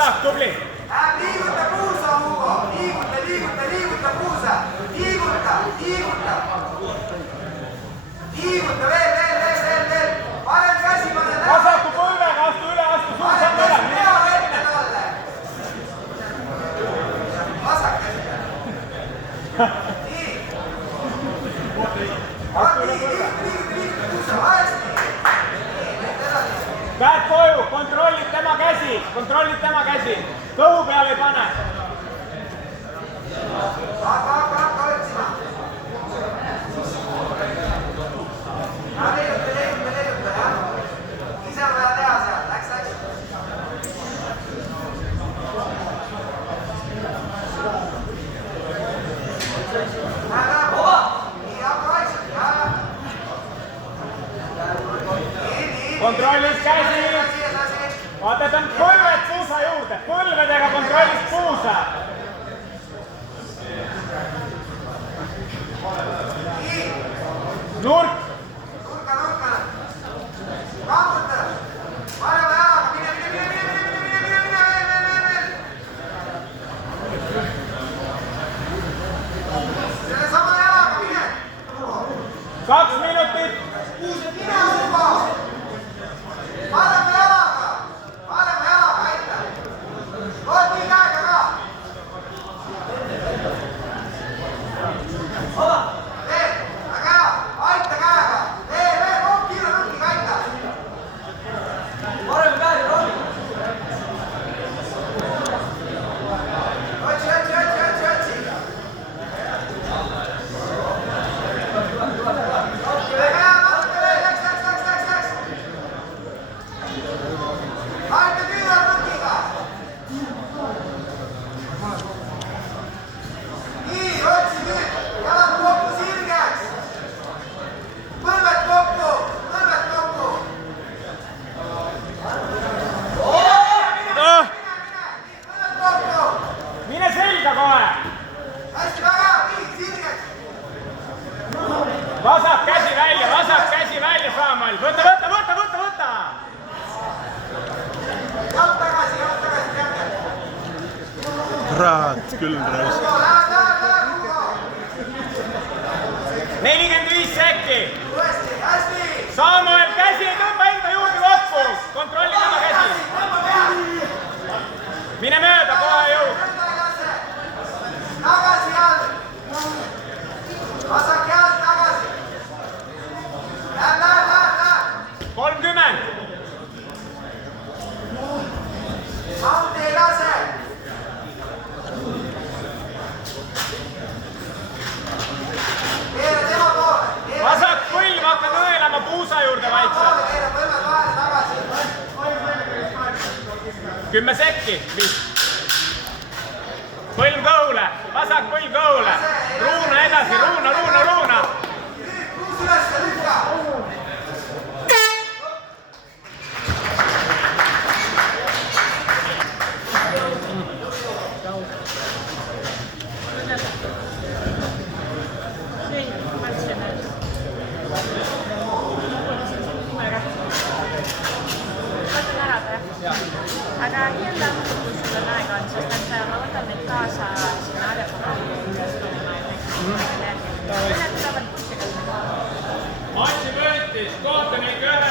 vasak, tubli. Liiguta puusa, Hugo. Liiguta puusa. Liiguta veel. Parem käsi, pane täna. Vasaku põlvega, astu üle, astu suur samm üle. Pea ette talle. Vasak käsi. Nii. Liiguta puusa, hästi. Käed koju, kontrollid tema käsi. Kõhu peale ei pane. Hakka otsima. Leiuta, jah. Ise on vaja teha seal, läks. Nii, hakka vaikselt, jah. Kontrollis käsi. Vaata, et on põlved puusa juurde. Põlvedega kontrollis puusa. Nurk. Nurka. Rammuta. Parema jalaga, mine. Selle sama jalaga, mine. 2 minutit. Mine, Hugo. Parema jalaga, aita. Võti käega ka. Veel, väga hea, aita käega. Veel, kiire nurkiga aita. Parem käe, Romi. Otsi. Väga hea, natuke veel, läks. Aita kiire nurkiga. Nii, otsi nüüd. Jalad kokku sirgeks. Põlved kokku. Mine selga kohe. Hästi, väga hea, nii, sirgeks. Vasak käsi välja, Saamäel. Võta. Jalg tagasi, teate. Kurat, küll raisk. Hugo, lähed, Hugo. 45 sekki. Uuesti, hästi. Saamäel käsi ei tõmba enda juurde kokku. Kontrolli tema käsi. Mine mööda, kohe jõud. Tagasi jalg. Vasak jalg tagasi. Läheb. 30. Samuti ei lase. Keera tema poole. Vasak põlv hakkab nõelama puusa juurde vaikselt. Keera põlved vahele tagasi. 10 sekki. Põlv kõhule, vasak põlv kõhule. Ruuna edasi, ruuna. Nüüd puus üles lükka. Aga hiljem, kui sul on aega on, sest et ma võtan neid kaasa sinna harjapaneeli ja tulema ja kõik. Mõned tulevad bussiga. Matsi võitis, kohtunik 1.